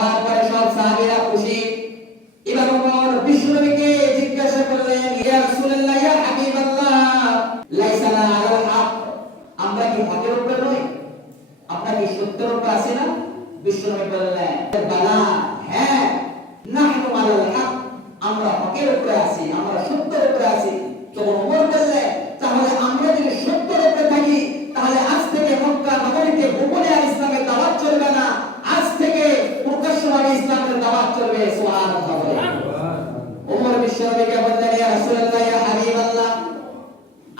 হওয়ার পরে সব সাহাবীরা খুশি। এবার ওমর বিশ্বনবীকে জিজ্ঞাসা করলেন, ইয়া রাসূলুল্লাহ, ইয়া হাবিবাল্লাহ, লাইসা লানা আলাল হক, আমরা কি হকের উপরে নই? আমরা কি সত্যের উপরে আছি না? বিশ্বনবী বললেন, বালা, হ্যাঁ, নাহনু আলাল হক, আমরা হকের উপরে আছি, আমরা সত্যের উপরে আছি। তখন ওমর বললেন, তাহলে আমরা যদি সত্যের উপরে থাকি, তাহলে আজ থেকে মক্কা নগরীতে গোপনে আর ইসলামের দাওয়াত চলবে না, আজ থেকে প্রকাশ্যভাবে ইসলামের দাওয়াত চলবে। সুবহানাল্লাহ। ওমর বিশ্বনবীকে বললেন, ইয়া রাসূলুল্লাহ, ইয়া হাবিবাল্লাহ,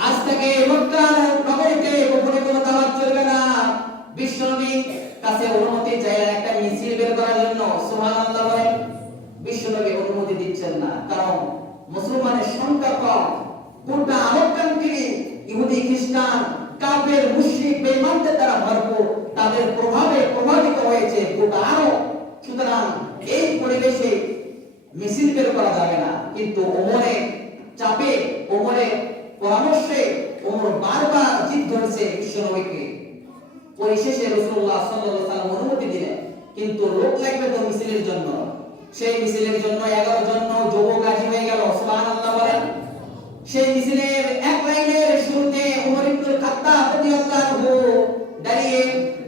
আজ থেকে মক্কা নগরীতে গোপনে কোনো দাওয়াত চলবে না। বিশ্বনবী কাছে অনুমতি চাইলেন একটা মিছিল বের করার জন্য। সুবহানাল্লাহ বলেন। বিশ্বনবী অনুমতি দিচ্ছেন না, কারণ মুসলমানের সংখ্যা কম। গোটা আরব কান্ট্রি ইহুদি, খ্রিস্টান, কাফের, মুশরিক, বেঈমানদের দ্বারা ভরপুর, তাদের প্রভাবে প্রভাবিত হয়েছে গোটা আরব। সুতরাং এই পরিবেশে মিছিল বের করা যাবে না। কিন্তু ওমরের চাপে, ওমরের পরামর্শে ওমর বারবার জিদ ধরেছে বিশ্বনবীকে। পরিশেষে রাসূলুল্লাহ সাল্লাল্লাহু আলাইহি ওয়াসাল্লাম অনুমতি দিলেন। কিন্তু লোক লাগবে তো মিছিলের জন্য। সেই মিছিলের জন্য 11 জন যুবক রাজি হয়ে গেল। সুবহানাল্লাহ বলেন। সেই মিছিলের এক লাইনের শুরুতে ওমর ইবনে খাত্তাব রাদিয়াল্লাহু আনহু দাঁড়িয়ে,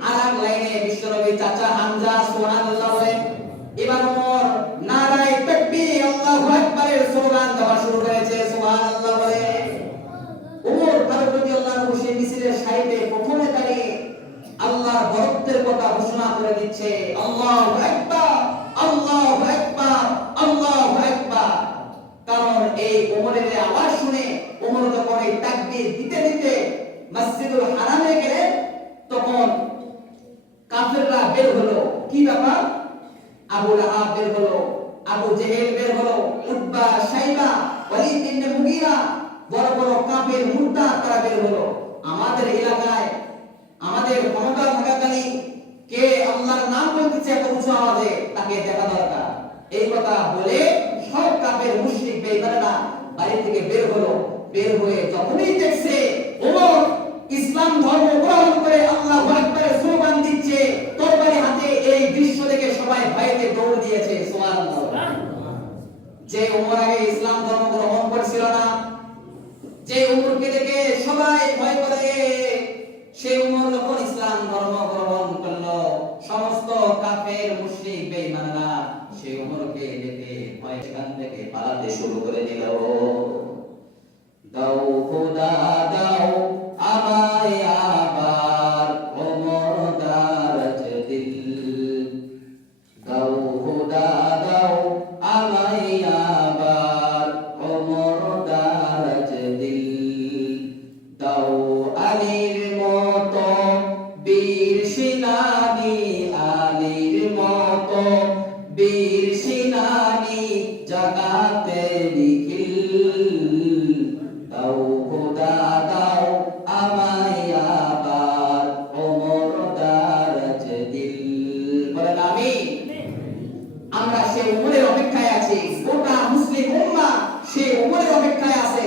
আর এক লাইনে বিশ্বনবীর চাচা হামজা। সুবহানাল্লাহ বলেন। এবার ওমর নারায়ে তাকবীর, আল্লাহু আকবারের স্লোগান দেওয়া শুরু করেছে। সুবহানাল্লাহ বলেন। ওমর ফারুক রাদিয়াল্লাহু আনহু সেই মিছিলের সারিতে প্রথমে দাঁড়িয়ে আল্লাহর বরত্বের কথা ঘোষণা করে দিচ্ছে, আল্লাহু আকবার, আল্লাহু আকবার, আল্লাহু আকবার। কারণ এই ওমরের আওয়াজ শুনে ওমর যখন এই তাকবীর দিতে দিতে মসজিদুল হারামে গেলেন, তখন কাফেররা বের হলো। কি ব্যাপার? আবু লাহাব বের হলো, আবু জেহেল বের হলো, উতবা, শাইবা, ওয়ালিদ ইবনে মুগীরা, বড় বড় কাফের মুরতাদ তারা বের হলো। আমাদের এলাকায় আমাদের ক্ষমতা থাকাকালীন কে আল্লাহর নাম বলতেছে এত উঁচু আওয়াজে, তাকে দেখা দরকার। এই কথা বলে সব কাফের, মুশরিক, বেঈমানরা বাড়ি থেকে বের হলো। বের হয়ে যখনই দেখছে ওমর ইসলাম ধর্ম গ্রহণ করে আল্লাহু আকবারের স্লোগান দিচ্ছে, তরবারি হাতে, এই দৃশ্য দেখে সবাই ভয়তে দৌড় দিয়েছে। সুবহানাল্লাহ। যে ওমর আগে ইসলাম ধর্ম গ্রহণ করেছিল না, যে ওমরকে দেখে সবাই ভয় করে, সেই ওমর যখন ইসলাম ধর্ম গ্রহণ করলো, সমস্ত কাফের, মুশরিক, বেঈমানরা সেই ওমরকে দেখে ভয় সেখান থেকে পালাতে শুরু করে দিল। দাও খোদা দাও আমায় আবার ওমর দারাজ দিল, দাও খোদা দাও আমায় আবার ওমর দারাজ দিল, দাও আলীর মতো বীর সেনানী, আলীর মতো বীর সেনানী জাগাতে নিখিল, দাও খোদা দাও আমায় আবার ওমর দারাজ দিল। বলেন আমিন। আমরা সেই ওমরের অপেক্ষায় আছি। গোটা মুসলিম উম্মাহ সেই ওমরের অপেক্ষায় আছে।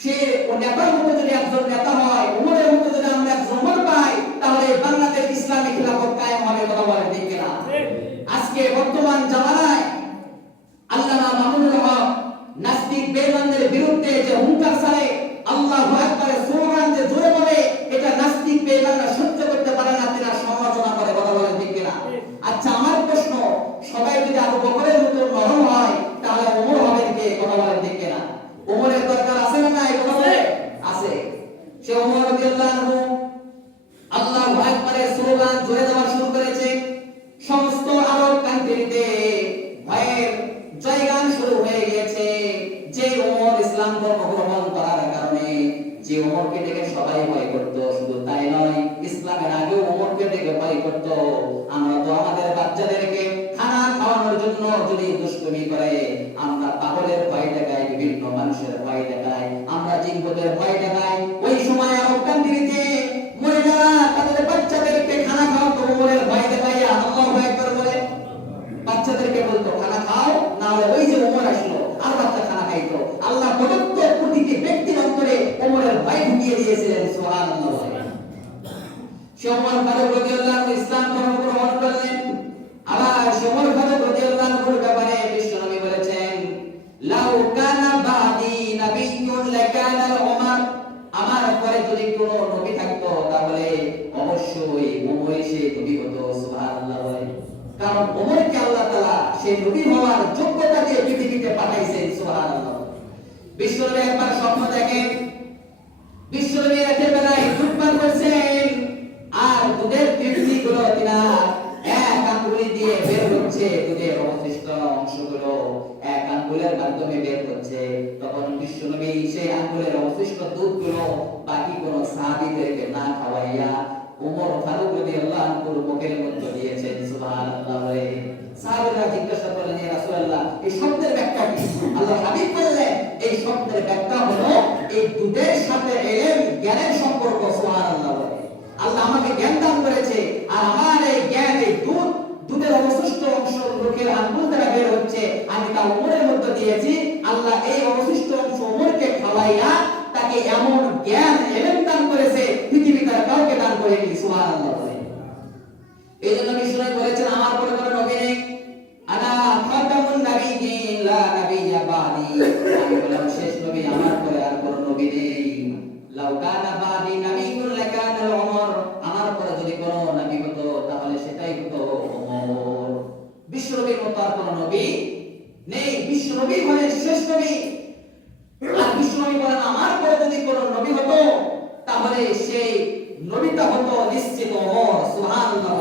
সে নেতার মতো যদি একজন নেতা হয়, ওমরের মতো যদি আমরা একজন ওমর পাই, তাহলে বাংলাদেশ ইসলামী খিলাফত কায়েম হবে। কথা বলেন ঠিক কিনা? আজকে বর্তমান জামানায় আল্লামা মামুনুল হক নাস্তিক বেঈমানদের বিরুদ্ধে যে হুঙ্কার ছাড়ে, আল্লাহু আকবারের স্লোগান যে জোরে বলে, এটা নাস্তিক বেঈমানরা সহ্য করতে পারে না, তারা সমালোচনা করে। কথা বলেন ঠিক কিনা? আচ্ছা, আমার প্রশ্ন, সবাই যদি আবু বকরের মতো নরম হয়, তাহলে ওমর হবেন কে? কথা বলেন ঠিক কিনা? ওমরের দরকার আছে না নাই? কথা বলে আছে। সে ওমর রাদিয়াল্লাহু আনহু আল্লাহু আকবারের স্লোগান জোরে দেওয়া শুরু করেছে। সমস্ত আরব কান্ট্রিতে ভয়ের জয়গান শুরু হয়ে গিয়েছে। যে ওমর ইসলাম ধর্ম গ্রহণ করার কারণে যে ওমরকে দেখে সবাই ভয় করত, শুধু তাই নয়, ইসলামের আগেও ওমরকে দেখে ভয় করত। আমরা তো আমাদের বাচ্চাদেরকে খানা খাওয়ানোর জন্য যদি দুষ্টুমি করে, আমরা পাগলের ভয় দেখাই, বিভিন্ন মানুষের ভয় দেখাই, আমরা জিনপতের ভয় দেখাই। ওই সময় আরব কান্ট্রিতে মহিলারা তাদের বাচ্চাদেরকে খানা খাওয়াতো ওমরের ভয় দেখাইয়া। আল্লাহু আকবার বলে বাচ্চাদেরকে বলতো খানা খাও, না হলে ওই যে ওমর আসলো আর বাচ্চা খানা খাইতো। আল্লাহ প্রদত্ত প্রতিটি ব্যক্তির অন্তরে ওমরের ভয় ঢুকিয়ে দিয়েছিলেন। সুবহানাল্লাহ। সে ওমর ফারুক রাদিয়াল্লাহু আনহু ইসলাম ধর্ম গ্রহণ করলেন। কারণ ওমরকে আল্লাহ তাআলা সেই নবী হওয়ার যোগ্যতা দিয়ে পৃথিবীতে পাঠাইছেন। সুবহানাল্লাহ। বিশ্বনবী একবার স্বপ্ন দেখেন, বিশ্বনবী রাতের বেলায় দুধ পান করছেন, আর দুধের তৃপ্তিগুলো তিনার এক আঙ্গুলি দিয়ে বের হচ্ছে, দুধের অবশিষ্ট অংশগুলো এক আঙ্গুলের মাধ্যমে বের হচ্ছে। তখন বিশ্বনবী সেই আঙ্গুলের অবশিষ্ট দুধগুলো বাকি কোন সাহাবীদেরকে না খাওয়াইয়া ওমর ফারুক রাদিয়াল্লাহু আনহুর মুখের মধ্যে দিয়েছেন। সুবহানাল্লাহ। সাহাবীরা জিজ্ঞাসা করলেন, ইয়া রাসূলুল্লাহ, এই শব্দের ব্যাখ্যা কি? আল্লাহর হাবিব বললেন, এই শব্দের ব্যাখ্যা হলো এই দুধের সাথে ইলম জ্ঞানের সম্পর্ক। সুবহানাল্লাহ। আল্লাহ আমাকে জ্ঞান দান করেছে, আর আমার এই জ্ঞান, এই দুধের অবশিষ্ট অংশ মুখের আঙ্গুল দ্বারা বের হচ্ছে, আমি তা ওমরের মধ্যে দিয়েছি। আল্লাহ এই অবশিষ্ট অংশ ওমরকে খাওয়াইয়া তাকে এমন জ্ঞান ইলম দান করেছে পৃথিবী তার কাউকে দান করেনি। সুবহানাল্লাহ। এই জন্য বিশ্বনবী বলেছেন, আমার পরে কোনো নবী নেই, আনা খাতামুন নাবিয়্যিন লা নাবিয়্যা বাদি, আমি হলাম শেষ নবী, আমার পরে আর কোনো নবী নেই। লাউ কানা বাদি নাবিয়্যুন লাকানা ওমর, আমার পরে যদি কোনো নবী হতো তাহলে সেটাই হতো ওমর। বিশ্বনবীর মতো আর কোনো নবী নেই, বিশ্বনবী হলেন শেষ নবী। আর বিশ্বনবী বলেন, আমার পরে যদি কোনো নবী হতো তাহলে সেই নবীটা হতো নিশ্চিত ওমর। সুবহানাল্লাহ।